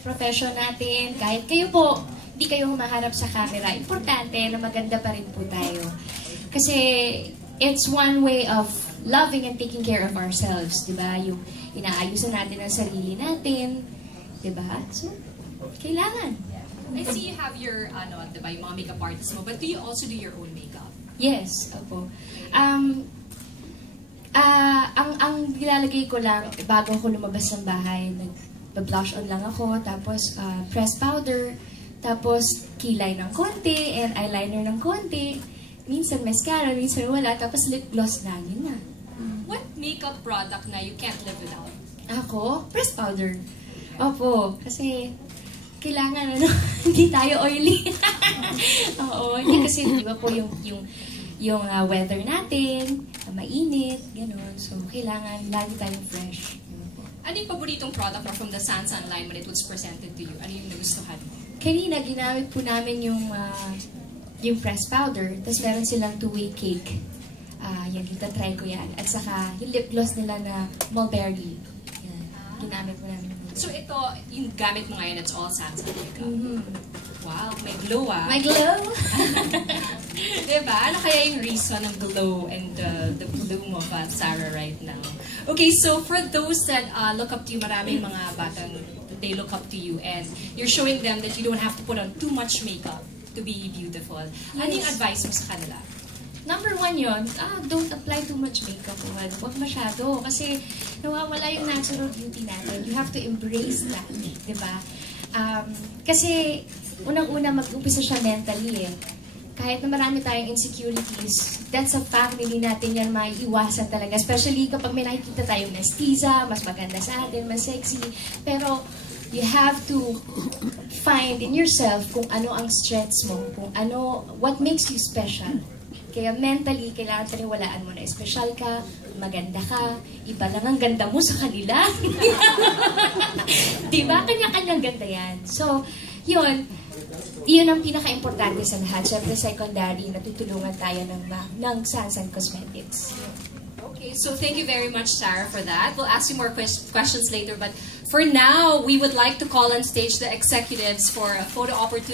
Profession natin, kahit kayo po, hindi kayo humaharap sa camera, importante na maganda pa rin po tayo. Kasi it's one way of loving and taking care of ourselves, di ba? Yung inaayusan natin ang sarili natin, di ba? So, kailangan. I see you have your, di ba, yung mga makeup artist mo, but do you also do your own makeup? Yes, opo. Ang nilalagay ko lang, bago ako lumabas ng bahay, nag-blush on lang ako, tapos press powder, tapos kilay ng konti, and eyeliner ng konti, minsan mascara, minsan wala, tapos lip gloss na, yun na. What makeup product na you can't live without? Ako? Press powder. Opo, kasi kailangan, hindi tayo oily. Oo, hindi kasi, di ba po, yung weather natin, mainit, gano'n. So, kailangan lagi tayong fresh. Ano yung paboritong product mo from the Sansan line when it was presented to you? Ano yung nagustuhan mo? Kanina, ginamit po namin yung press powder, tapos meron silang two-way cake. Yan, try ko yan. At saka, yung lip gloss nila na mulberry. Yan, ginamit po namin. So ito, yung gamit mo ngayon, it's all Sansan makeup. Wow, may glow ah. My glow? Diba? Ano kaya yung reason ng glow and the bloom of Sarah right now? Okay, so for those that look up to you, maraming mga batang, they look up to you and you're showing them that you don't have to put on too much makeup to be beautiful. Yes. Ano yung advice mo sa kanila? Number one yun, don't apply too much makeup. Huwag masyado. Kasi nawawala yung natural beauty natin. You have to embrace that. Diba? Kasi unang-una mag-umpisa siya mentally eh. Kahit na marami tayong insecurities, that's a fact, hindi natin yan maiiwasan talaga. Especially kapag may nakikita tayong mestiza, mas maganda sa atin, mas sexy. Pero you have to find in yourself kung ano ang strengths mo, kung ano, what makes you special. Kaya mentally, kailangan paniwalaan mo na special ka, maganda ka, iba lang ang ganda mo sa kanila. Diba? Kanya-kanyang ganda yan. So, yun ang pinaka-importante sa lahat. Siyempre, secondary, natutulungan tayo ng Sansan Cosmetics. Okay, so thank you very much, Sarah, for that. We'll ask you more questions later, but for now, we would like to call on stage the executives for a photo opportunity.